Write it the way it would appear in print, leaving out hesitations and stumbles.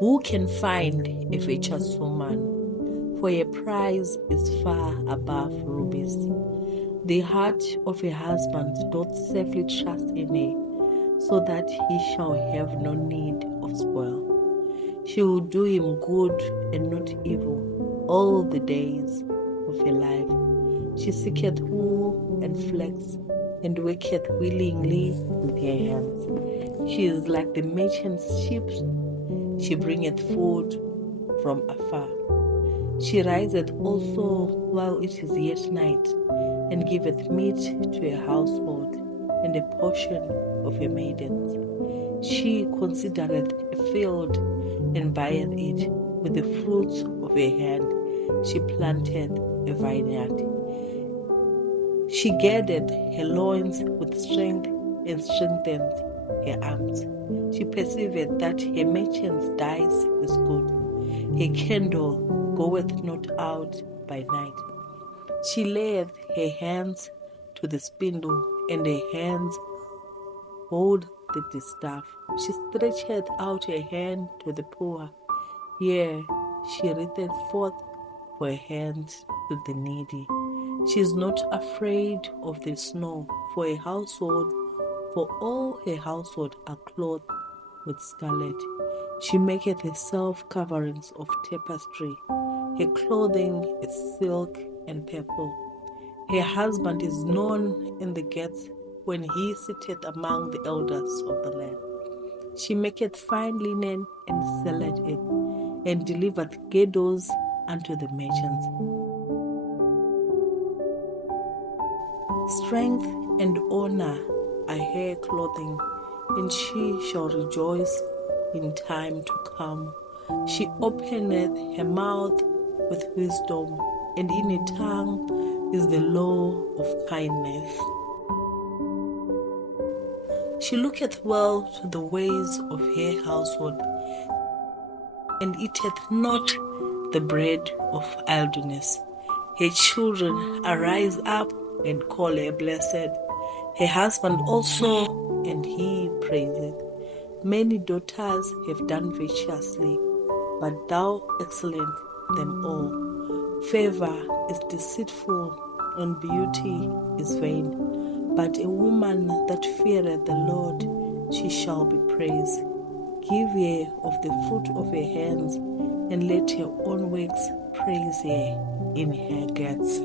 Who can find a virtuous woman? For a prize is far above rubies. The heart of a husband doth safely trust in her, so that he shall have no need of spoil. She will do him good and not evil all the days of her life. She seeketh wool and flax, and worketh willingly with her hands. She is like the merchant's ship. She bringeth food from afar. She riseth also while it is yet night, and giveth meat to her household, and a portion of her maidens. She considereth a field, and buyeth it. With the fruits of her hand she planteth a vineyard. She girdeth her loins with strength, and strengtheneth her arms. She perceiveth that her merchant's dice is good. Her candle goeth not out by night. She layeth her hands to the spindle, and her hands hold the distaff. She stretcheth out her hand to the poor. Yea, she reacheth forth for her hands to the needy. She is not afraid of the snow for her household, for all her household are clothed with scarlet. She maketh herself coverings of tapestry. Her clothing is silk and purple. Her husband is known in the gates when he sitteth among the elders of the land. She maketh fine linen and selleth it, and delivereth girdles unto the merchants. Strength and honor are her clothing, and she shall rejoice in time to come. She openeth her mouth with wisdom, and in her tongue is the law of kindness. She looketh well to the ways of her household, and eateth not the bread of idleness. Her children arise up and call her blessed, her husband also, and he praiseth. Many daughters have done virtuously, but thou excellent them all. Favor is deceitful, and beauty is vain. But a woman that feareth the Lord, she shall be praised. Give her of the fruit of her hands, and let her own works praise her in her gates.